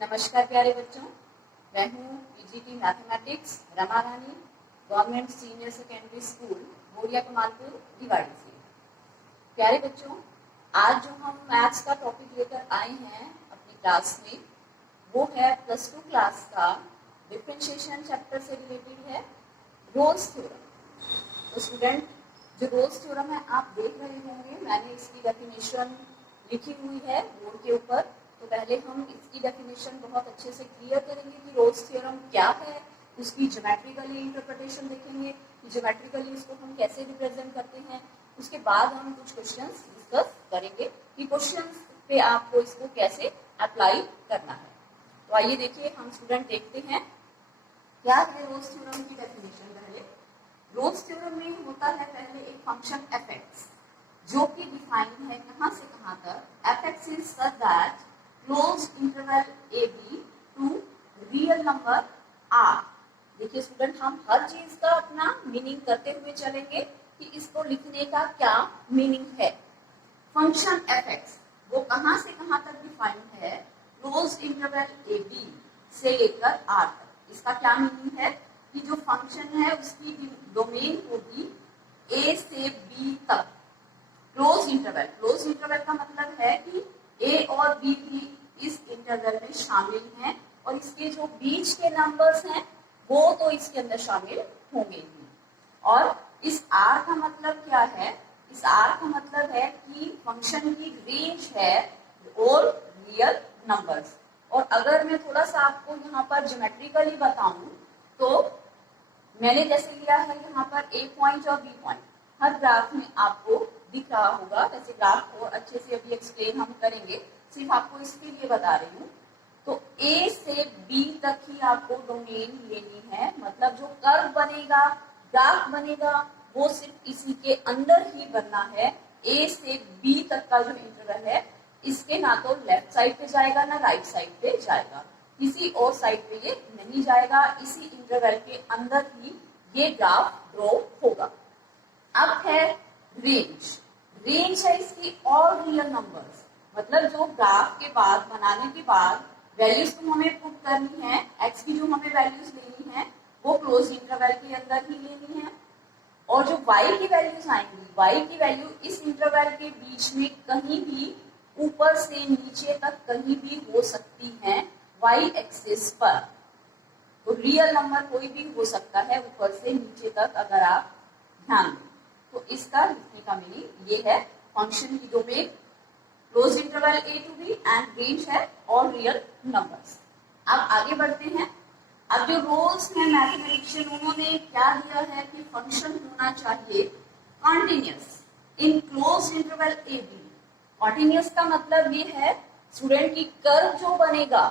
नमस्कार प्यारे बच्चों, मैं हूँ पीजीटी मैथमेटिक्स रमा रानी, गवर्नमेंट सीनियर सेकेंडरी स्कूल बोरिया कमालपुर दिवाड़ी से। प्यारे बच्चों, आज जो हम मैथ्स का टॉपिक लेकर आए हैं अपनी क्लास में, वो है प्लस 2 क्लास का डिफरेंशिएशन चैप्टर से रिलेटेड है रोल्स थ्योरम। तो स्टूडेंट, जो रोल्स थ्योरम है आप देख रहे होंगे, मैंने इसकी डेफिनेशन लिखी हुई है बोर्ड के ऊपर। तो पहले हम इसकी डेफिनेशन बहुत अच्छे से क्लियर करेंगे कि रोल्स थ्योरम क्या है, उसकी ज्योमेट्रिकली इंटरप्रिटेशन देखेंगे कि ज्योमेट्रिकली इसको हम कैसे रिप्रेजेंट करते हैं। उसके बाद हम कुछ क्वेश्चंस डिस्कस करेंगे कि क्वेश्चंस पे आपको इसको कैसे अप्लाई करना है। तो आइए देखिए, हम स्टूडेंट देखते हैं क्या है रोल्स थ्योरम की डेफिनेशन। पहले रोल्स थ्योरम में होता है पहले एक फंक्शन एफ जो कि डिफाइन है कहां से कहां तक। F is such that closed interval A B to real number R. देखिए स्टूडेंट, हम हर चीज का अपना मीनिंग करते हुए चलेंगे कि इसको लिखने का क्या मीनिंग है। फंक्शन एफ वो कहां से कहां तक डिफाइन है, क्लोज्ड इंटरवल ए बी से लेकर आर तक। इसका क्या मीनिंग है कि जो फंक्शन है उसकी डोमेन होगी ए से बी तक। क्लोज इंटरवल का मतलब है कि ए और बी भी इस इंटरवल में शामिल हैं और इसके जो बीच के नंबर्स हैं वो तो इसके अंदर शामिल होंगे ही। और इस आर का मतलब क्या है? इस आर का मतलब है कि फंक्शन की रेंज है और रियल नंबर्स। और अगर मैं थोड़ा सा आपको यहाँ पर ज्योमेट्रिकली बताऊं तो मैंने जैसे लिया है यहाँ पर ए पॉइंट और बी पॉइंट, हर ग्राफ में आपको दिख रहा होगा। वैसे ग्राफ को अच्छे से अभी एक्सप्लेन हम करेंगे, सिर्फ आपको इसके लिए बता रही हूँ। तो ए से बी तक ही आपको डोमेन लेनी है, मतलब जो कर्व बनेगा, ग्राफ बनेगा, वो सिर्फ इसी के अंदर ही बनना है। ए से बी तक का जो इंटरवल है, इसके ना तो लेफ्ट साइड पे जाएगा ना राइट साइड पे जाएगा, किसी और साइड पे ये नहीं जाएगा। इसी इंटरवल के अंदर ही ये ग्राफ ड्रॉ होगा। अब है रेंज है इसकी ऑल रियल नंबर्स, मतलब जो ग्राफ के बाद बनाने के बाद वैल्यूज तो हमें पुट करनी है, एक्स की जो हमें वैल्यूज लेनी है वो क्लोज इंटरवल के अंदर ही लेनी है। और जो वाई की वैल्यूज आएंगी, वाई की वैल्यू इस इंटरवल के बीच में कहीं भी ऊपर से नीचे तक कहीं भी हो सकती है वाई एक्सिस पर। तो रियल नंबर कोई भी हो सकता है ऊपर से नीचे तक, अगर आप ध्यान दें तो इसका लिखने का मीनिंग ये है। फंक्शन की domain close interval A to B and range है ऑल रियल नंबर्स। अब आगे बढ़ते हैं। अब जो रोल्स हैं मैथमेटिशियन, उन्होंने क्या दिया है कि फंक्शन होना चाहिए continuous in close interval A B. Continuous का मतलब ये है स्टूडेंट की कर्व जो बनेगा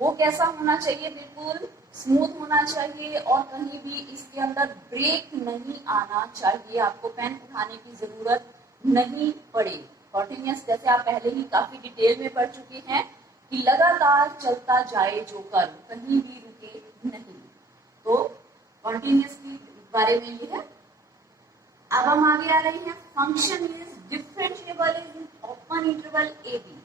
वो कैसा होना चाहिए, बिल्कुल स्मूथ होना चाहिए और कहीं भी इसके अंदर ब्रेक नहीं आना चाहिए। आपको पेन उठाने की जरूरत नहीं पड़ेगी। कॉन्टिन्यूअस जैसे आप पहले ही काफी डिटेल में पढ़ चुके हैं कि लगातार चलता जाए जो कर्व, कहीं भी रुके नहीं। तो कॉन्टिन्यूअस के बारे में ये है। अब हम आगे आ रहे हैं। Function is differentiable in open interval A B.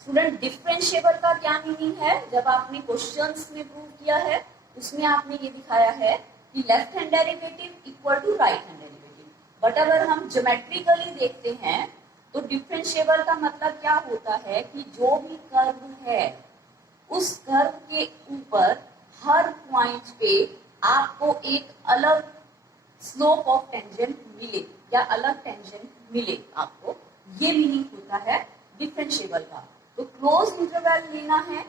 Student, differentiable का क्या मीनिंग है? जब आपने क्वेश्चंस में प्रूव किया है उसमें आपने ये दिखाया है कि left hand derivative equal to right hand derivative. But अगर हम ज्योमेट्रिकली देखते हैं तो डिफरेंशिएबल का मतलब क्या होता है कि जो भी कर्व है उस कर्व के ऊपर हर पॉइंट पे आपको एक अलग स्लोप ऑफ टेंजेंट मिले या अलग टेंजेंट मिले आपको, ये मीनिंग होता है डिफरेंशिएबल का। तो क्लोज इंटरवल लेना है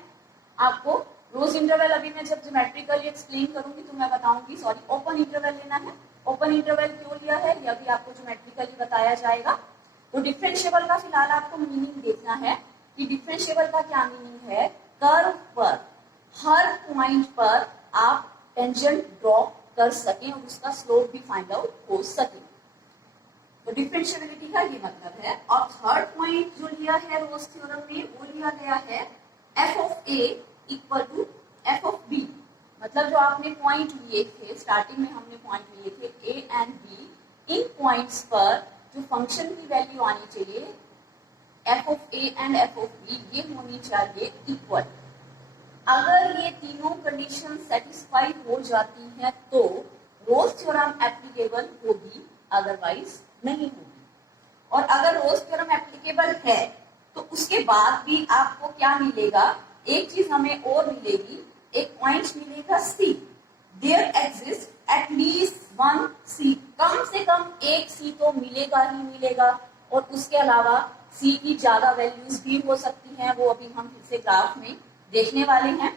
आपको। क्लोज इंटरवल अभी मैं जब ज्योमेट्रिकली एक्सप्लेन करूंगी तो मैं बताऊंगी। सॉरी, ओपन इंटरवल लेना है। ओपन इंटरवल क्यों लिया है यह भी आपको ज्योमेट्रिकली बताया जाएगा। तो डिफरेंशिएबल का फिलहाल आपको मीनिंग देखना है कि डिफरेंशिएबल का क्या मीनिंग है। कर्व पर हर पॉइंट पर आप टेंजेंट ड्रॉ कर सकें और उसका स्लोप भी फाइंड आउट हो सके। तो डिफरेंशिएबिलिटी का ये मतलब है। और थर्ड पॉइंट जो लिया है रोल्स थ्योरम में, वो लिया गया है F of A equal to F of B. मतलब जो आपने पॉइंट लिए थे, स्टार्टिंग में हमने पॉइंट लिए थे ए एंड बी, इन पॉइंट्स पर जो फंक्शन की वैल्यू आनी चाहिए F of A and F of B, ये होनी चाहिए इक्वल। अगर ये तीनों कंडीशन सेटिस्फाई हो जाती हैं तो रोज थ्योरम एप्लीकेबल होगी, अदरवाइज नहीं होगी। और अगर रोज थ्योरम एप्लीकेबल है तो उसके बाद भी आपको क्या मिलेगा, एक चीज हमें और मिलेगी, एक पॉइंट मिलेगा सी, देयर एग्जिस्ट एटलीस्ट वन सी, कम से कम एक सी तो मिलेगा ही मिलेगा। और उसके अलावा सी की ज्यादा वैल्यूज भी हो सकती हैं, वो अभी हम फिर से ग्राफ में देखने वाले हैं।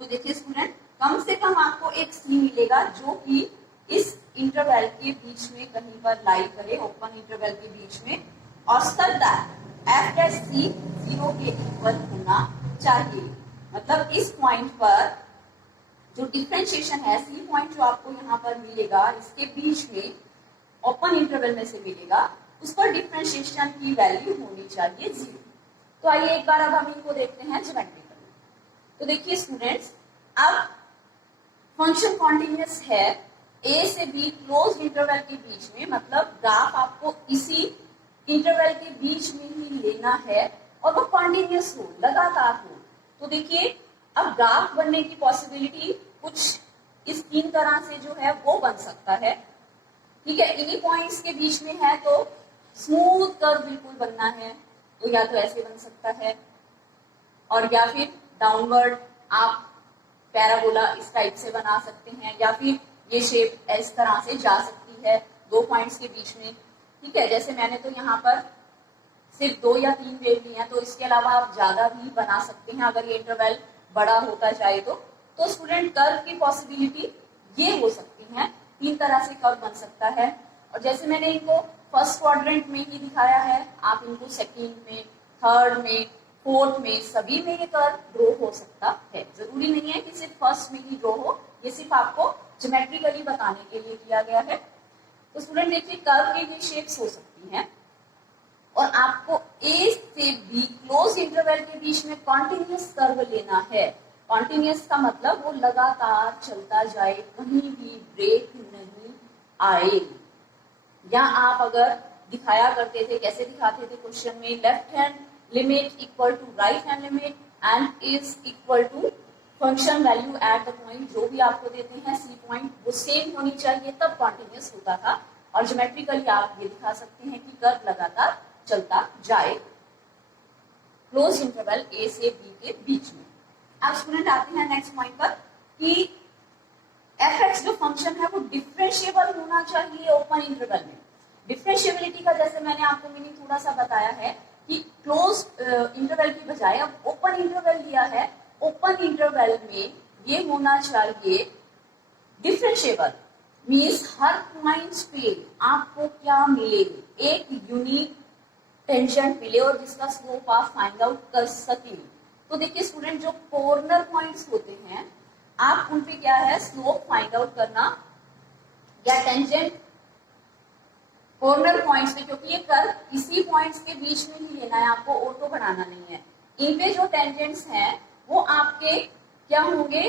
तो देखिए स्टूडेंट, कम से कम आपको एक सी मिलेगा जो कि इस इंटरवल के बीच में कहीं पर लाई करे, ओपन इंटरवल के बीच में, और सच दैट एफ डैश सी 0 के इक्वल होना चाहिए। मतलब इस पॉइंट पर जो डिफरेंशिएशन है, सी पॉइंट जो आपको यहाँ पर मिलेगा, इसके बीच में ओपन इंटरवल में से मिलेगा, उस पर डिफरेंशिएशन की वैल्यू होनी चाहिए 0। तो आइए एक बार अब हम इनको देखते हैं ज्योमेट्रिकली। तो देखिए स्टूडेंट्स, अब फंक्शन कॉन्टिन्यूअस है ए से बी क्लोज इंटरवल के बीच में, मतलब ग्राफ आपको इसी इंटरवल के बीच में ही लेना है और वो कॉन्टिन्यूअस हो, लगातार हो। तो देखिए अब ग्राफ बनने की पॉसिबिलिटी कुछ इस तीन तरह से जो है वो बन सकता है। ठीक है, इन्हीं पॉइंट्स के बीच में है तो स्मूथ कर्व बिल्कुल बनना है, तो या तो ऐसे बन सकता है, और या फिर डाउनवर्ड आप पैराबोला इस टाइप से बना सकते हैं, या फिर ये शेप इस तरह से जा सकती है दो पॉइंट्स के बीच में। ठीक है, जैसे मैंने तो यहाँ पर सिर्फ 2 या 3 वेव लिए हैं, तो इसके अलावा आप ज्यादा भी बना सकते हैं अगर ये इंटरवल बड़ा होता जाए तो स्टूडेंट कर्व की पॉसिबिलिटी ये हो सकती है, 3 तरह से कर्व बन सकता है। और जैसे मैंने इनको फर्स्ट क्वाड्रेंट में ही दिखाया है, आप इनको सेकेंड में, थर्ड में, फोर्थ में, सभी में ये कर्व ड्रॉ हो सकता है। जरूरी नहीं है कि सिर्फ फर्स्ट में ही ड्रॉ हो, ये सिर्फ आपको ज्योमेट्रिकली बताने के लिए किया गया है। तो स्टूडेंट देखिए, कर्व के ये शेप्स हो सकती हैं, और आपको ए से बी क्लोज इंटरवल के बीच में कॉन्टिन्यूअस कर्व लेना है। कॉन्टिन्यूअस का मतलब वो लगातार चलता जाए, कहीं भी ब्रेक नहीं आए। या आप अगर दिखाया करते थे, कैसे दिखाते थे क्वेश्चन में, left hand limit equal to right hand limit and is equal to function value at the point, जो भी आपको देते हैं सी पॉइंट वो सेम होनी चाहिए, तब कॉन्टिन्यूअस होता था। और ज्योमेट्रिकली आप ये दिखा सकते हैं कि कर्व लगातार चलता जाए क्लोज इंटरवल ए से बी के बीच में। अब स्टूडेंट आते हैं नेक्स्ट पॉइंट पर कि एफ एक्स जो फंक्शन है वो डिफरेंशिएबल होना चाहिए ओपन इंटरवल में। डिफरेंशिएबिलिटी का जैसे मैंने आपको मीनिंग थोड़ा सा बताया है कि क्लोज इंटरवल की बजाय अब ओपन इंटरवल लिया है, ओपन इंटरवल में ये होना चाहिए डिफरेंशिएबल, मीन्स हर पॉइंट पे आपको क्या मिले, एक यूनिक टेंजेंट मिले और जिसका स्लोप आप फाइंड आउट कर सकें। तो देखिए स्टूडेंट, जो कॉर्नर पॉइंट्स होते हैं आप उन पे क्या है, स्लोप फाइंड आउट करना या टेंजेंट कॉर्नर पॉइंट्स पे, क्योंकि ये कर्व इसी पॉइंट्स के बीच में ही लेना है आपको, और तो बनाना नहीं है। इन पे जो टेंजेंट्स हैं वो आपके क्या होंगे,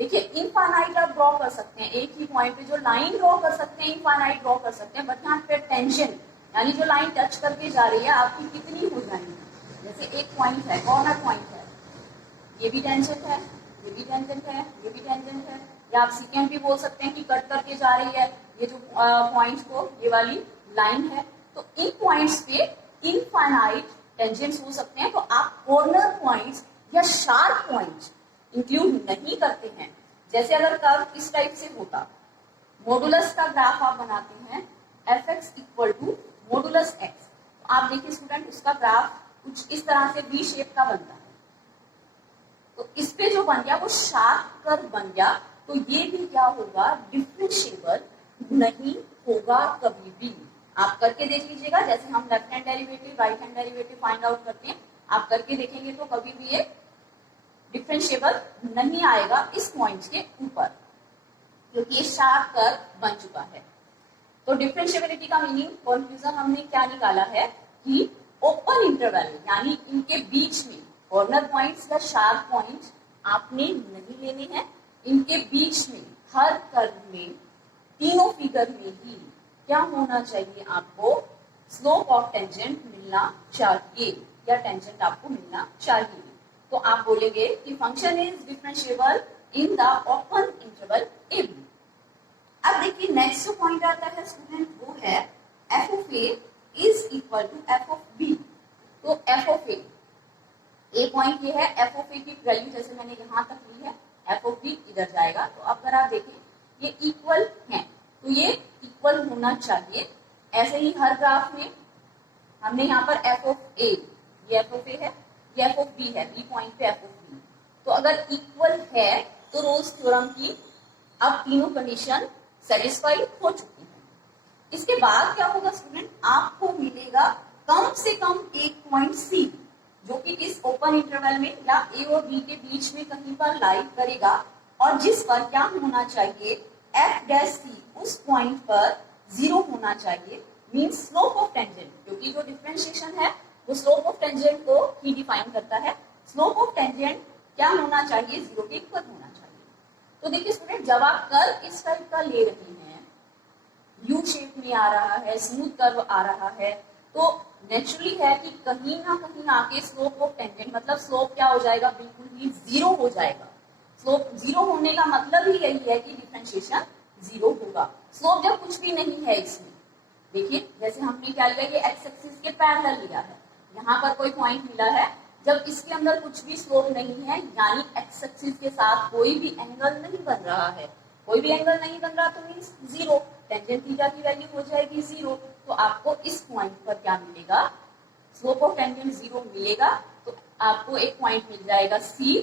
देखिए इनफाइनाइट आप ड्रॉ कर सकते हैं, एक ही पॉइंट पे जो लाइन ड्रॉ कर सकते हैं इनफाइनाइट ड्रॉ कर सकते हैं, बट यहाँ पे टेंशन यानी जो लाइन टच करके जा रही है आपकी कितनी हो जाएंगी। जैसे एक पॉइंट है, कॉर्नर पॉइंट है, ये भी टेंजेंट है, ये भी टेंजेंट है, ये भी टेंजेंट है, या आप सीकेंट भी बोल सकते हैं कि कट करके जा रही है ये जो पॉइंट को, ये वाली लाइन है। तो इन पॉइंट्स पे इनफाइनाइट टेंजेंट्स हो सकते हैं, तो आप कॉर्नर पॉइंट्स या शार्प पॉइंट्स इंक्लूड नहीं करते हैं। जैसे अगर कर्व इस टाइप से होता, मॉडुलस का ग्राफ आप बनाते हैं F X equal to modulus X, तो आप देखिए स्टूडेंट उसका ग्राफ कुछ इस तरह से वी शेप का बनता है। तो इस पे जो बन गया वो शार्प कर्व बन गया, तो ये भी क्या होगा, डिफरेंशिएबल नहीं होगा कभी भी। आप करके देख लीजिएगा, जैसे हम left hand derivative right hand derivative find out करते हैं, आप करके देखेंगे तो कभी भी ये डिफरेंशिएबल नहीं आएगा इस पॉइंट के ऊपर, क्योंकि ये शार्प कर्व बन चुका है। तो डिफरेंशिएबिलिटी का मीनिंग, कंक्लूजन हमने क्या निकाला है कि ओपन इंटरवल यानी इनके बीच में कॉर्नर पॉइंट्स या शार्प पॉइंट्स आपने नहीं लेने हैं, इनके बीच में हर कर्व में तीनों फिगर में ही क्या होना चाहिए, आपको स्लोप ऑफ टेंजेंट मिलना चाहिए या टेंजेंट आपको मिलना चाहिए। तो आप बोलेंगे कि function is differentiable in the open interval A B. अब देखिए नेक्स्ट जो पॉइंट आता है स्टूडेंट वो है F of A is equal to F of B. तो एफ ऑफ ए पॉइंट ये है, एफ ऑफ ए की वैल्यू जैसे मैंने यहाँ तक ली है, एफ ऑफ बी इधर जाएगा। तो अब अगर आप देखें ये इक्वल है तो ये इक्वल होना चाहिए। ऐसे ही हर ग्राफ में हमने यहाँ पर एफ ऑफ ए, ये एफ ऑफ ए है, ये एफ ऑफ बी है, बी पॉइंट पे एफ ऑफ बी। तो अगर इक्वल है तो रोल्स थ्योरम की अब तीनों कंडीशन सेटिस्फाई हो चुकी है। इसके बाद क्या होगा स्टूडेंट, आपको मिलेगा कम से कम एक पॉइंट सी जो कि इस ओपन इंटरवल में या ए और बी के बीच में कहीं पर लाई करेगा और जिस पर क्या होना चाहिए, एफ डैश सी उस पॉइंट पर 0 होना चाहिए, मींस स्लोप ऑफ टेंजेंट, क्योंकि जो डिफरेंशिएशन है वो स्लोप ऑफ टेंजेंट को ही डिफाइन करता है। स्लोप ऑफ टेंजेंट क्या होना चाहिए, 0 के इक्वल होना चाहिए। तो देखिए स्टूडेंट, जब आप कर्व इस टाइप का ले रहे हैं, यू शेप में आ रहा है, स्मूथ कर्व आ रहा है, तो नेचुरली है कि कहीं ना कहीं आके स्लोप ऑफ टेंजेंट मतलब स्लोप क्या हो जाएगा, बिल्कुल ही 0 हो जाएगा। स्लोप 0 होने का मतलब ही यही है कि डिफरेंशिएशन 0 होगा। स्लोप जब कुछ भी नहीं है इसमें, देखिए जैसे हमने क्या लिया, ये एक्स एक्सिस के पैरेलल लिया है, यहाँ पर कोई पॉइंट मिला है, जब इसके अंदर कुछ भी स्लोप नहीं है यानी एक्स एक्सिस के साथ कोई भी एंगल नहीं बन रहा है, कोई भी एंगल नहीं बन रहा तो मीन्स 0, टेंजेंट थीटा की वैल्यू हो जाएगी 0। तो आपको इस पॉइंट पर क्या मिलेगा, स्लोप ऑफ टेंजेंट 0 मिलेगा। तो आपको एक पॉइंट मिल जाएगा सी,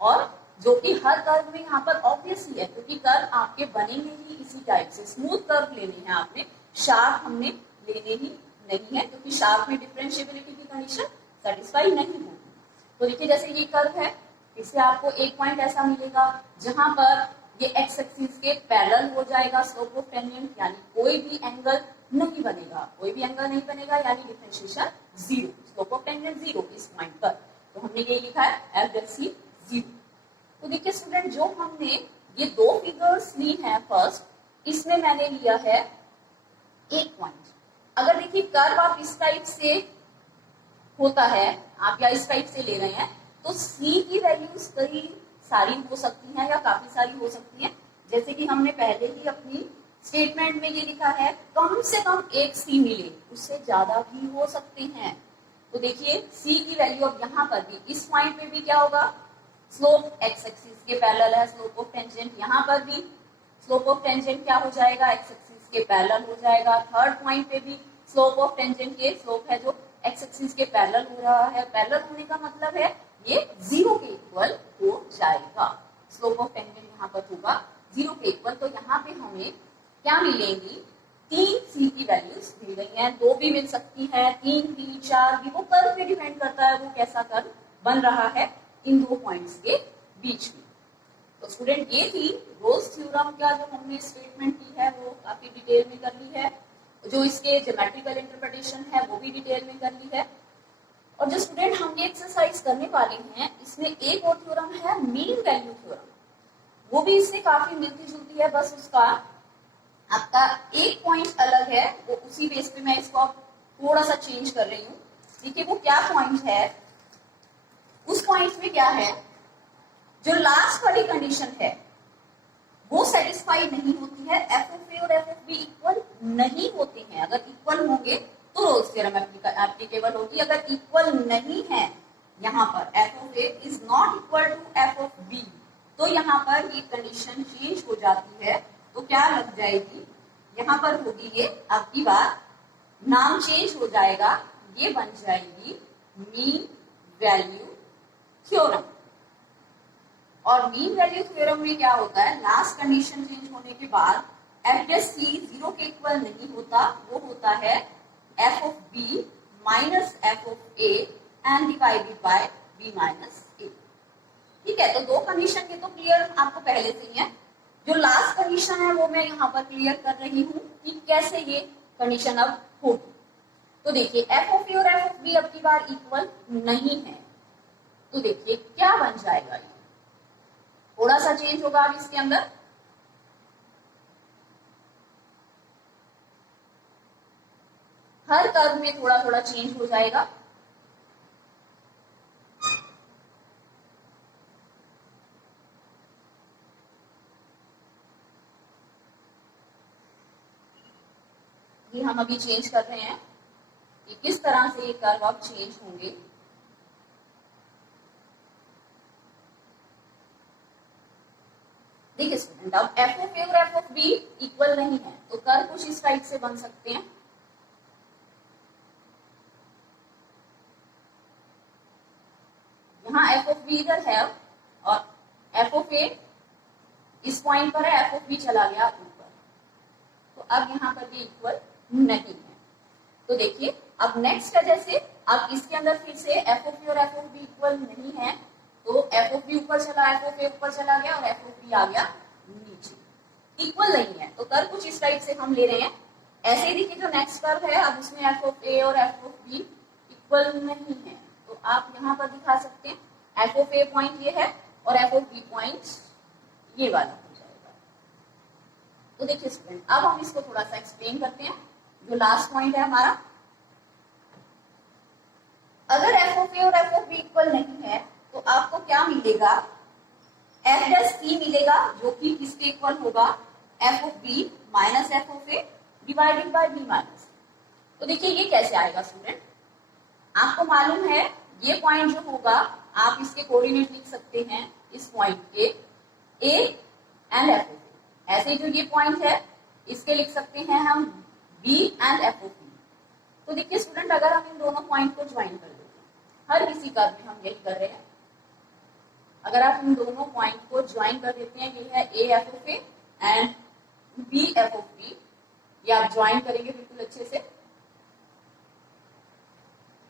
और जो कि हर कर्व में यहाँ पर ऑब्वियस ही है क्योंकि कर्व आपके बनेंगे ही इसी टाइप से। स्मूथ कर्व लेने हैं आपने, शार्प हमने लेने ही नहीं है क्योंकि शार्प में डिफरेंशिएबिलिटी की कंडीशन सेटिस्फाई नहीं होगी। तो देखिए जैसे ये कर्व है, इससे आपको एक पॉइंट ऐसा मिलेगा जहां पर ये एक्स एक्सिस के पैरेलल हो जाएगा स्लोप ऑफ टेंजेंट, यानी कोई भी एंगल नहीं बनेगा, कोई भी एंगल नहीं बनेगा यानी डिफरेंशिएशन 0, स्लोप ऑफ टेंजेंट 0 इस पॉइंट पर। तो हमने ये लिखा है एफ डैश सी 0। तो देखिए स्टूडेंट, जो हमने ये दो फिगर्स ली हैं फर्स्ट, इसमें मैंने लिया है एक पॉइंट। अगर देखिए कर्व आप इस टाइप से होता है, आप या इस टाइप से ले रहे हैं, तो सी की वैल्यूज कई सारी हो सकती हैं या काफी सारी हो सकती हैं। जैसे कि हमने पहले ही अपनी स्टेटमेंट में ये लिखा है कम से कम एक सी मिले, उससे ज्यादा भी हो सकते हैं। तो देखिए सी की वैल्यू अब यहाँ पर भी इस पॉइंट पे भी क्या होगा, स्लोप एक्स एक्सिस के पैरेलल है, स्लोप ऑफ टेंजेंट यहाँ पर भी स्लोप ऑफ टेंजेंट क्या हो जाएगा, एक्स एक्सिस के पैरेलल हो जाएगा। थर्ड पॉइंट पे भी स्लोप ऑफ टेंजेंट के स्लोप है जो एक्स एक्सिस के पैरेलल हो रहा है, पैरेलल होने का मतलब है ये 0 के इक्वल हो जाएगा। स्लोप ऑफ टेंजेंट यहाँ पर होगा 0 के इक्वल। तो यहाँ पे हमें क्या मिलेंगी, 3 सी की वैल्यूज मिल गई हैं, 2 भी मिल सकती है, 3 भी, 4 भी, वो कर्व पे डिपेंड करता है वो कैसा कर्व बन रहा है इन दो पॉइंट्स के बीच में। तो स्टूडेंट ये थी रोल्स थ्योरम का जो हमने स्टेटमेंट की है वो काफी डिटेल में कर ली है, जो इसके ज्योमेट्रिकल इंटरप्रिटेशन है वो भी डिटेल में कर ली है। और जो स्टूडेंट हम ये एक्सरसाइज करने वाले हैं इसमें एक और थ्योरम है मीन वैल्यू थ्योरम, वो भी इससे काफी मिलती जुलती है, बस उसका आपका एक पॉइंट अलग है, वो उसी बेस पे मैं इसको थोड़ा सा चेंज कर रही हूँ। देखिए वो क्या पॉइंट है, उस पॉइंट में क्या है, जो लास्ट वाली कंडीशन है वो सेटिस्फाई नहीं होती है, एफ ऑफ ए और एफ ऑफ बी इक्वल नहीं होते हैं। अगर इक्वल होंगे तो रोल्स थ्योरम एप्लीकेबल होगी, अगर इक्वल नहीं है यहाँ पर F of A is not equal to F of B, तो यहाँ पर ये कंडीशन चेंज हो जाती है। तो क्या लग जाएगी, यहाँ पर होगी ये अब की बार नाम चेंज हो जाएगा, ये बन जाएगी मीन वैल्यू थ्योरम। और मीन वैल्यू थ्योरम में क्या होता है, लास्ट कंडीशन चेंज होने के बाद एफ डैश सी 0 के इक्वल नहीं होता, वो होता है F of B minus F of A and divided by B minus A. ठीक है, तो दो कंडीशन के तो क्लियर आपको पहले से ही है, जो लास्ट कंडीशन है वो मैं यहाँ पर क्लियर कर रही हूँ कि कैसे ये कंडीशन अब होगी। तो देखिए एफ ऑफ ए और एफ ऑफ बी अब की बार इक्वल नहीं है, तो देखिए क्या बन जाएगा, ये थोड़ा सा चेंज होगा अब इसके अंदर। हर कर्व में थोड़ा थोड़ा चेंज हो जाएगा। हम अभी चेंज कर रहे हैं कि किस तरह से ये कर्व अब चेंज होंगे। देखिए स्टूडेंट, अब एफ ऑफ ए और एफ ऑफ बी इक्वल नहीं है, तो कर्व कुछ इस टाइप से बन सकते हैं। यहाँ एफ ऑफ बी इधर है और एफ ऑफ ए इस पॉइंट पर है, एफ ऑफ बी चला गया ऊपर, तो अब यहाँ पर भी इक्वल नहीं है। तो देखिए अब नेक्स्ट है, जैसे अब इसके अंदर फिर से एफ ऑफ बी और एफ ऑफ बी इक्वल नहीं है, तो एफ ऑफ बी ऊपर चला, एफ ऑफ ए ऊपर चला गया और एफ ऑफ बी आ गया नीचे, इक्वल नहीं है। तो कर्व कुछ इस टाइप से हम ले रहे हैं। ऐसे ही देखिए जो नेक्स्ट कर्व है, अब उसमें एफ ऑफ ए और एफ ऑफ बी इक्वल नहीं है, तो आप यहाँ पर दिखा सकते हैं एफ ऑफ ए पॉइंट ये है और एफ ऑफ बी पॉइंट ये वाला हो जाएगा। तो देखिए स्टूडेंट, अब हम इसको थोड़ा सा एक्सप्लेन करते हैं। जो लास्ट पॉइंट है हमारा, अगर एफ ऑफ ए और एफ ऑफ बी इक्वल नहीं है तो आपको क्या मिलेगा, एफ डैश सी मिलेगा, जो कि किसके इक्वल होगा, F of B minus F of A divided by B minus. तो देखिए ये कैसे आएगा स्टूडेंट, आपको मालूम है ये पॉइंट जो होगा आप इसके कोऑर्डिनेट लिख सकते हैं इस पॉइंट के ए एंड एफ ऑफ ए। ऐसे जो ये पॉइंट है इसके लिख सकते हैं हम B and F of B. तो देखिए स्टूडेंट, अगर हम इन दोनों पॉइंट को ज्वाइन कर देते हैं, हर किसी कर्व में हम यही कर रहे हैं, अगर आप इन दोनों पॉइंट को ज्वाइन कर देते हैं, ये है A F of A and B F of B, ये आप ज्वाइन करेंगे बिल्कुल अच्छे से,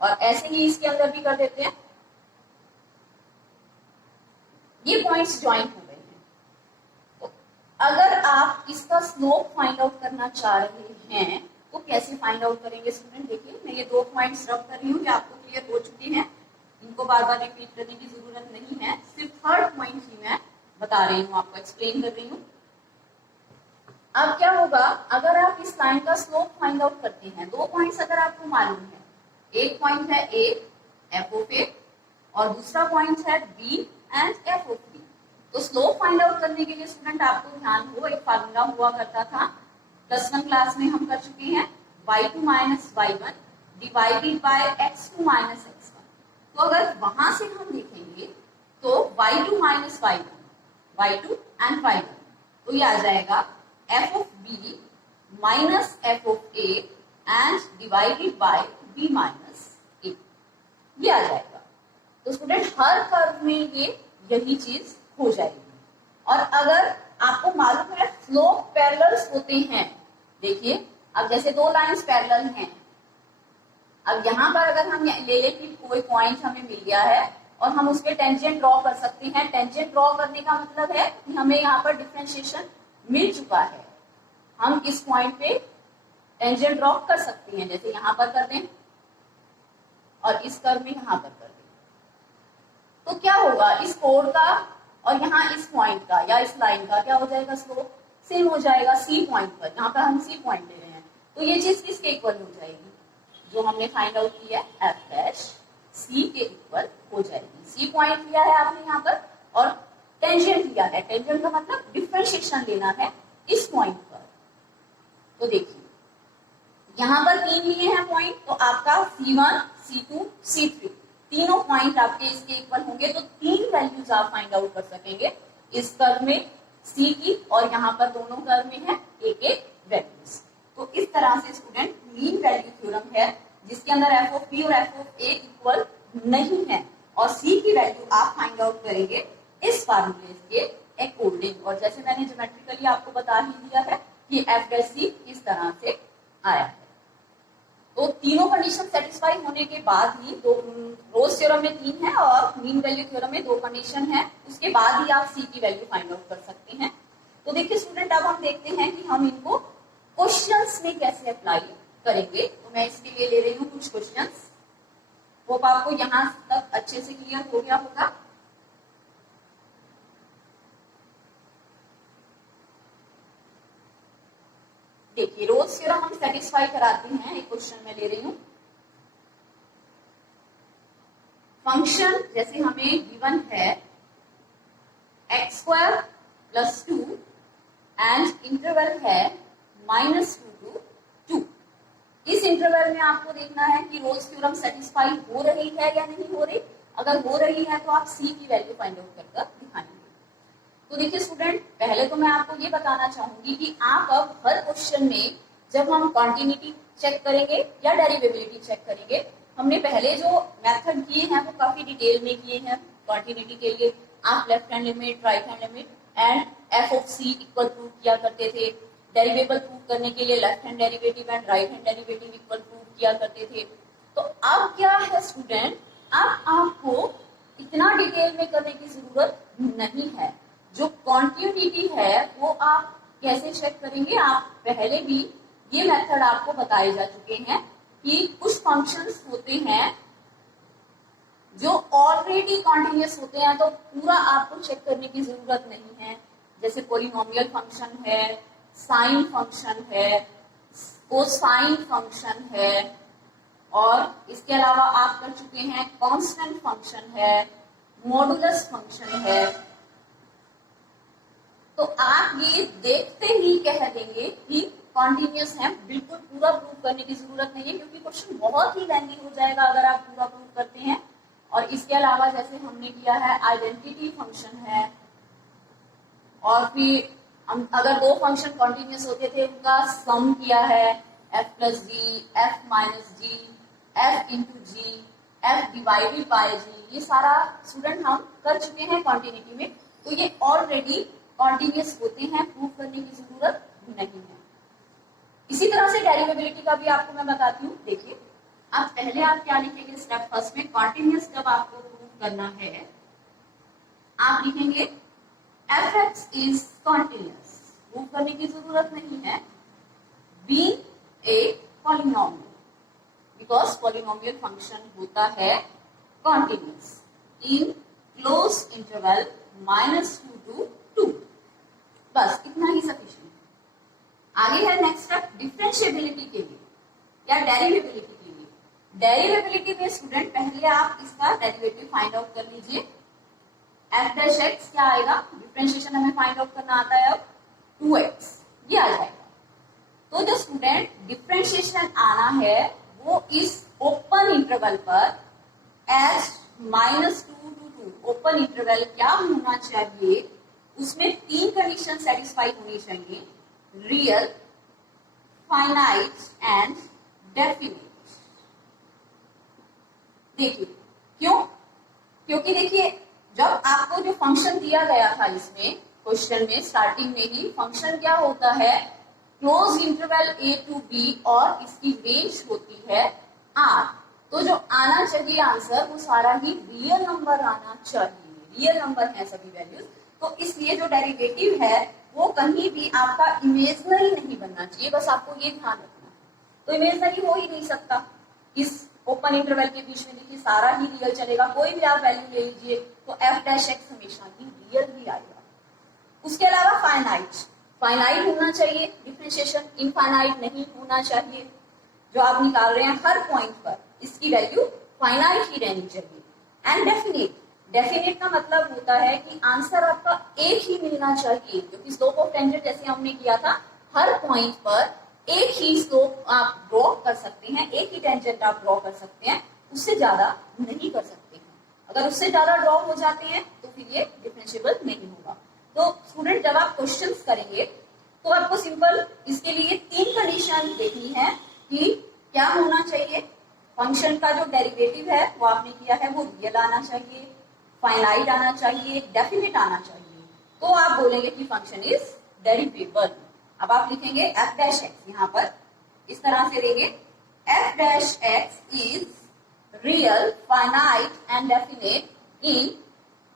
और ऐसे ही इसके अंदर भी कर देते हैं, ये पॉइंट्स ज्वाइन हो गए हैं। तो अगर आप इसका स्लोप फाइंड आउट करना चाह रहे हैं तो कैसे फाइंड आउट करेंगे स्टूडेंट, देखिए मैं ये 2 पॉइंट्स रब कर रही हूँ, ये आपको क्लियर हो चुके हैं, इनको बार बार रिपीट करने की जरूरत नहीं है, सिर्फ थर्ड पॉइंट ही मैं बता रही हूँ, आपको एक्सप्लेन कर रही हूँ। अब क्या होगा, अगर आप इस लाइन का स्लोप फाइंड आउट करते हैं, 2 पॉइंट्स अगर आपको मालूम है, एक पॉइंट है ए एफ ऑफ ए और दूसरा पॉइंट है B and F of B, तो स्लोप फाइंड आउट करने के लिए स्टूडेंट आपको ध्यान हो, एक फार्मूला हुआ करता था, +1 क्लास में हम कर चुके हैं, y2 minus y1 divided by x2 minus x1। तो अगर वहां से हम देखेंगे तो y2 minus y1, y2 and y1, तो ये आ जाएगा f of b minus f of a and divided bye b minus a, ये आ जाएगा। तो स्टूडेंट हर कर्व में ये यही चीज हो जाएगी। और अगर आपको मालूम है स्लोप पैरेलल्स होते हैं, देखिए अब जैसे 2 लाइंस पैरेलल हैं, अब यहाँ पर अगर हम ले लें कि कोई पॉइंट हमें मिल गया है और हम उस पर टेंजेंट ड्रॉ कर सकते हैं, टेंजेंट ड्रॉ करने का मतलब है कि हमें यहाँ पर डिफरेंशिएशन मिल चुका है, हम इस पॉइंट पे टेंजेंट ड्रॉ कर सकते हैं, जैसे यहाँ पर कर दें और इस कर्व में यहाँ पर कर दें, तो क्या होगा, इस कोड का और यहाँ इस पॉइंट का या इस लाइन का क्या हो जाएगा, स्लोप सेम हो जाएगा सी पॉइंट पर, यहाँ पर हम सी पॉइंट ले रहे हैं, तो ये चीज किसके इक्वल हो जाएगी, जो हमने फाइंड आउट किया है एफ डैश सी के इक्वल हो जाएगी। सी पॉइंट लिया है आपने यहाँ पर और टेंजेंट लिया है, टेंजेंट का मतलब डिफरेंशिएशन लेना है इस पॉइंट पर। तो देखिए यहाँ पर 3 लिए हैं पॉइंट, तो आपका C1, C2, C3 तीनों पॉइंट आपके इसके इक्वल होंगे, तो 3 वैल्यूज आप फाइंड आउट कर सकेंगे इस कर्व में सी की, और यहाँ पर दोनों कर्व में है एक वैल्यूज। तो इस तरह से स्टूडेंट मीन वैल्यू थ्योरम है, जिसके अंदर एफ ऑफ बी और एफ ऑफ ए इक्वल नहीं है, और सी की वैल्यू आप फाइंड आउट करेंगे इस फार्मूले के अकॉर्डिंग। और जैसे मैंने ज्योमेट्रिकली आपको बता ही दिया है कि एफ डैश सी किस तरह से आया है। तो तीनों कंडीशन सेटिस्फाई होने के बाद ही, दो रोज थ्योरम में 3 है और मीन वैल्यू थ्योरम में 2 कंडीशन है, उसके बाद ही आप सी की वैल्यू फाइंड आउट कर सकते हैं। तो देखिए स्टूडेंट, अब हम देखते हैं कि हम इनको क्वेश्चंस में कैसे अप्लाई करेंगे। तो मैं इसके लिए ले रही हूँ कुछ क्वेश्चंस, होप आपको यहाँ तक अच्छे से क्लियर हो गया होगा। देखिए रोज थ्योरम हम सेटिस्फाई कराते हैं, एक क्वेश्चन में ले रही हूं, फंक्शन जैसे हमें गिवन है x² + 2 एंड इंटरवल है -2 to 2। इस इंटरवल में आपको देखना है कि रोल्स थ्योरम सेटिस्फाई हो रही है या नहीं हो रही। अगर हो रही है तो आप सी की वैल्यू फाइंड आउट कर दिखाएंगे। तो देखिए स्टूडेंट, पहले तो मैं आपको ये बताना चाहूंगी कि आप अब हर क्वेश्चन में जब हम कॉन्टिन्यूटी चेक करेंगे या डेरिवेबिलिटी चेक करेंगे, हमने पहले जो मेथड किए हैं वो काफी डिटेल में किए हैं। कॉन्टिन्यूटी के लिए आप left hand limit, right hand limit and F of C equal prove किया करते थे। डेरिवेबल प्रूव करने के लिए left hand derivative and right hand derivative equal prove किया करते थे। तो अब क्या है स्टूडेंट, अब आपको इतना डिटेल में करने की जरूरत नहीं है। जो कॉन्टिन्यूटी है वो आप कैसे चेक करेंगे, आप पहले भी ये मेथड आपको बताए जा चुके हैं कि कुछ फंक्शंस होते हैं जो ऑलरेडी कॉन्टिन्यूअस होते हैं, तो पूरा आपको चेक करने की जरूरत नहीं है। जैसे पॉलिनोमियल फंक्शन है, साइन फंक्शन है, कोसाइन फंक्शन है, और इसके अलावा आप कर चुके हैं कांस्टेंट फंक्शन है, मॉडुलस फंक्शन है। तो आप ये देखते ही कह देंगे कि कॉन्टिन्यूअस है, बिल्कुल पूरा प्रूव करने की जरूरत नहीं है, क्योंकि क्वेश्चन बहुत ही लेंथी हो जाएगा अगर आप पूरा प्रूव करते हैं। और इसके अलावा जैसे हमने किया है आइडेंटिटी फंक्शन है, और फिर हम अगर दो फंक्शन कॉन्टिन्यूअस होते थे उनका सम किया है, F plus G, F minus G, F into G, F divided by G, ये सारा स्टूडेंट हम कर चुके हैं कॉन्टिन्यूटी में। तो ये ऑलरेडी कॉन्टिन्यूअस होते हैं, प्रूव करने की जरूरत नहीं है। इसी तरह से डेरिवेबिलिटी का भी आपको मैं बताती हूँ। देखिए अब पहले आप क्या लिखेंगे, स्टेप फर्स्ट में कॉन्टिन्यूअस जब आपको प्रूव करना है, आप लिखेंगे F x is continuous. Prove करने की जरूरत नहीं है, being a polynomial, because polynomial function होता है continuous in close interval -2 to 2। बस इतना ही सफिशिएंट। आगे है नेक्स्ट स्टेप डिफरेंशिएबिलिटी के लिए या डेरिवेबिलिटी के लिए। डेरिवेबिलिटी में स्टूडेंट पहले आप इसका डेरिवेटिव फाइंड आउट कर लीजिए। एफ डैश एक्स क्या आएगा, डिफरेंशिएशन हमें फाइंड आउट करना आता है अब 2x, ये आ जाएगा। तो जो स्टूडेंट डिफरेंशिएशन आना है वो इस ओपन इंटरवल पर h -2 to 2 ओपन इंटरवल क्या होना चाहिए, उसमें तीन कंडीशन सेटिस्फाई होनी चाहिए, रियल, फाइनाइट एंड डेफिनिट। देखिए क्यों, क्योंकि देखिए जब आपको जो फंक्शन दिया गया था इसमें क्वेश्चन में स्टार्टिंग में ही फंक्शन क्या होता है, close interval a to b और इसकी रेंज होती है r। तो जो आना चाहिए आंसर वो सारा ही रियल नंबर आना चाहिए, रियल नंबर है सभी वैल्यूज। तो इसलिए जो डेरिवेटिव है वो कहीं भी आपका इमेजनरी नहीं बनना चाहिए, बस आपको ये ध्यान रखना है। तो इमेजनरी हो ही नहीं सकता इस ओपन इंटरवल के बीच में। देखिए सारा ही रियल चलेगा, कोई भी आप वैल्यू ले लीजिए तो एफ डैश एक्स हमेशा ही रियल ही आएगा। उसके अलावा फाइनाइट, फाइनाइट होना चाहिए, डिफरेंशिएशन इनफाइनाइट नहीं होना चाहिए। जो आप निकाल रहे हैं हर पॉइंट पर इसकी वैल्यू फाइनाइट ही रहनी चाहिए। एंड डेफिनेट, डेफिनेट का मतलब होता है कि आंसर आपका एक ही मिलना चाहिए, क्योंकि स्लोप ऑफ टेंजेंट जैसे हमने किया था हर पॉइंट पर एक ही स्लोप आप ड्रॉ कर सकते हैं, एक ही टेंजेंट आप ड्रॉ कर सकते हैं, उससे ज्यादा नहीं कर सकते हैं। अगर उससे ज्यादा ड्रॉ हो जाते हैं तो फिर ये डिफरेंशिएबल नहीं होगा। तो स्टूडेंट जब आप क्वेश्चंस करेंगे तो आपको सिंपल इसके लिए तीन कंडीशन देखनी है कि क्या होना चाहिए, फंक्शन का जो डेरिवेटिव है वो आपने किया है वो रियल आना चाहिए, फाइनाइट आना चाहिए, डेफिनेट आना चाहिए। तो आप बोलेंगे कि फंक्शन इज डेरिवेबल। अब आप लिखेंगे एफ डैश एक्स, यहाँ पर इस तरह से देंगे F dash X is real, finite and definite in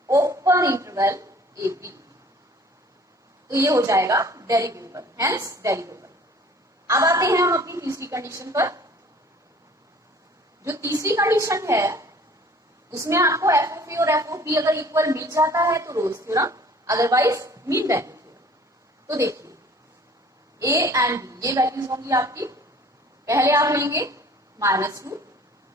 open interval A B. तो ये हो जाएगा डेरिवेबल, हेंस डेरिवेबल। अब आते हैं हम अपनी तीसरी कंडीशन पर। जो तीसरी कंडीशन है उसमें आपको एफ ऑफ ए और एफ ऑफ बी अगर इक्वल मिल जाता है तो Rolle's theorem, otherwise mean value theorem. तो देखिए ए एंड बी ये वैल्यूज होंगी आपकी। पहले आप लेंगे -2,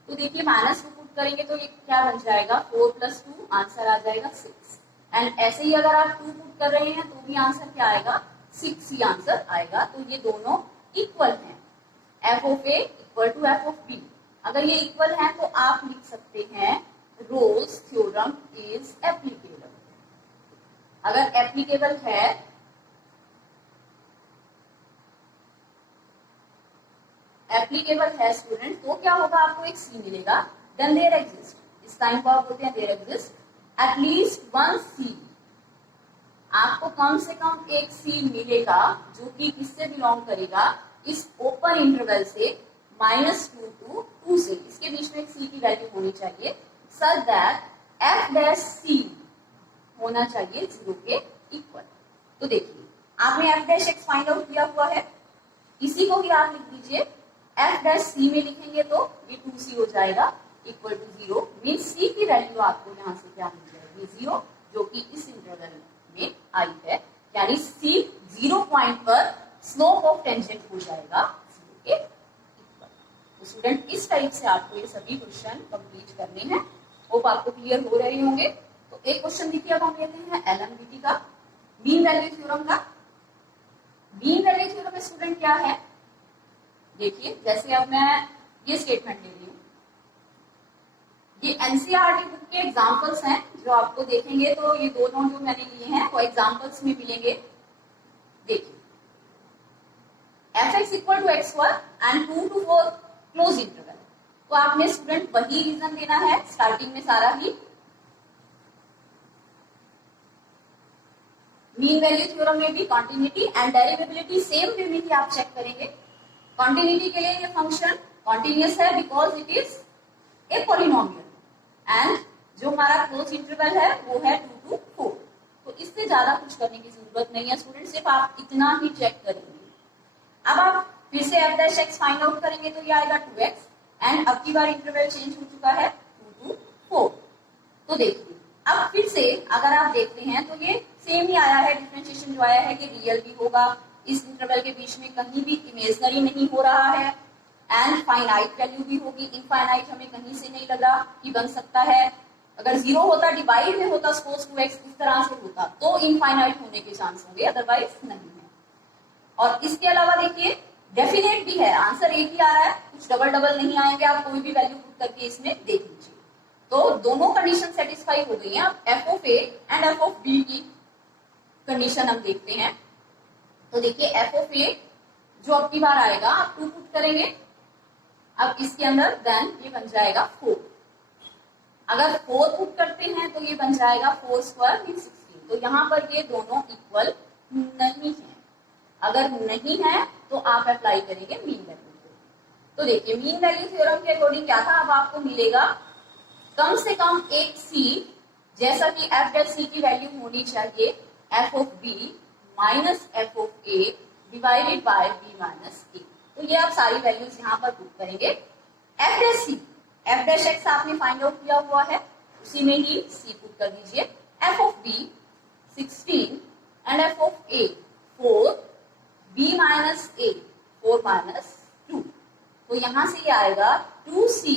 तो देखिए -2 पुट करेंगे तो ये क्या बन जाएगा 4 + 2, आंसर आ जाएगा 6। एंड ऐसे ही अगर आप 2 पुट कर रहे हैं तो भी आंसर क्या आएगा 6 ही आंसर आएगा। तो ये दोनों इक्वल हैं। F of A equal to F of B. अगर ये इक्वल है तो आप लिख सकते हैं रोल्स थ्योरम इज एप्लीकेबल। अगर एप्लीकेबल है स्टूडेंट तो क्या होगा, आपको एक सी मिलेगा। देन देयर एग्जिस्ट, इस टाइम को आप बोलते हैं there exist at least one C. आपको कम से कम एक सी मिलेगा जो कि किससे बिलोंग करेगा, इस ओपन इंटरवल से -2 to 2 से। इसके बीच में एक सी की वैल्यू होनी चाहिए सच दैट एफ डैश सी होना चाहिए 0 के इक्वल। तो देखिए आपने F dash x find out किया हुआ है, इसी को भी आप लिख दीजिए। एफ डैश सी में लिखेंगे तो ये 2c हो जाएगा इक्वल टू 0। मीन सी की वैल्यू आपको यहाँ से क्या मिल जाएगी 0, जो कि इस इंटरवल में आई है। यानी सी 0 पॉइंट पर स्लोप ऑफ टेंजेंट हो जाएगा 0 के इक्वल। तो स्टूडेंट इस टाइप से आपको ये सभी क्वेश्चन कंप्लीट करने हैं। होप आपको क्लियर हो रहे होंगे। तो एक क्वेश्चन देखिए अब हम लेते हैं एलएमबीटी का, मीन वैल्यू थ्योरम का। मीन वैल्यू थ्योरम में स्टूडेंट क्या है, देखिए जैसे अब मैं ये स्टेटमेंट ले रही हूँ, ये एनसीईआरटी बुक के एग्जांपल्स हैं जो आपको देखेंगे तो ये दोनों जो मैंने लिए हैं वो एग्जांपल्स में मिलेंगे। देखिए F X equal to X one and 2 to 4 close interval. तो आपने स्टूडेंट वही रीजन देना है स्टार्टिंग में सारा ही। मीन वैल्यू थ्योरम में भी कॉन्टिन्यूटी एंड डेरिवेबिलिटी सेम वे में ही आप चेक करेंगे। कॉन्टिन्यूटी के लिए ये फंक्शन कॉन्टिन्यूअस है because it is a polynomial and जो हमारा क्लोज इंटरवल है वो है 2 to 4। तो इससे ज्यादा कुछ करने की जरूरत नहीं है स्टूडेंट, सिर्फ आप इतना ही चेक करेंगे। अब आप फिर से F dash x find out करेंगे तो ये आएगा 2x एंड अब की बार इंटरवल चेंज हो चुका है 2 to 4। तो देखिए अब फिर से अगर आप देखते हैं तो ये सेम ही आया है, डिफरेंशिएशन जो आया है कि रियल भी होगा, इस इंटरवल के बीच में कहीं भी इमेजनरी नहीं हो रहा है एंड फाइनाइट वैल्यू भी होगी। इनफाइनाइट हमें कहीं से नहीं लगा कि बन सकता है। अगर 0 होता डिवाइड में होता सपोज 2x इस तरह से होता तो इनफाइनाइट होने के चांस होंगे, अदरवाइज नहीं है। और इसके अलावा देखिए डेफिनेट भी है, आंसर एक ही आ रहा है, कुछ डबल डबल नहीं आएंगे। आप कोई भी वैल्यू पुट करके इसमें देख लीजिए। तो दोनों कंडीशन सेटिस्फाई हो गई हैं। अब F of A and F of B की कंडीशन हम देखते हैं। तो देखिए एफ ऑफ ए जो अब की बार आएगा आप 2 पुट करेंगे, अब इसके अंदर देन ये बन जाएगा 4। अगर 4 पुट करते हैं तो ये बन जाएगा 4 स्क्वायर मीन 16। तो यहाँ पर ये दोनों इक्वल नहीं है। अगर नहीं है तो आप अप्लाई करेंगे मीन वैल्यू थ्योरम। तो देखिए मीन वैल्यू थ्योरम के अकॉर्डिंग क्या था, अब आपको मिलेगा कम से कम एक सी, जैसा कि एफ डैश सी की वैल्यू होनी चाहिए F of B minus F of A divided by B minus A. तो ये आप सारी वैल्यूज यहाँ पर पुट करेंगे। F dash C, F dash X आपने फाइंड आउट किया हुआ है, उसी में ही सी पुट कर दीजिए। F of B 16 and F of A 4, B minus A 4 minus 2। तो यहां से ये आएगा 2c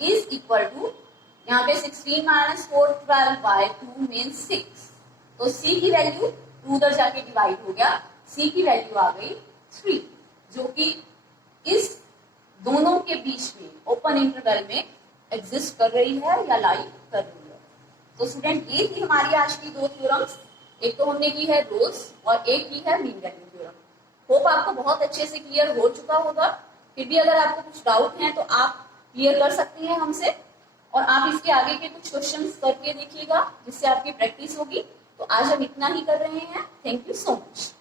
इज इक्वल टू, यहाँ पे 16 माइनस 4 12 बाय 2 मीन 6। तो c की वैल्यू 2 उधर जाके डिवाइड हो गया, c की वैल्यू आ गई 3, जो कि इस दोनों के बीच में ओपन इंटरवल में एग्जिस्ट कर रही है या लाई कर रही है। तो स्टूडेंट ये थी हमारी आज की 2 थ्योरम्स। एक तो हमने की है रोल्स और एक की है मीन वैल्यू थ्योरम। होप आपको बहुत अच्छे से क्लियर हो चुका होगा। फिर भी अगर आपको कुछ डाउट है तो आप क्लियर कर सकती हैं हमसे, और आप इसके आगे के कुछ क्वेश्चंस करके देखिएगा जिससे आपकी प्रैक्टिस होगी। तो आज हम इतना ही कर रहे हैं। Thank you so much.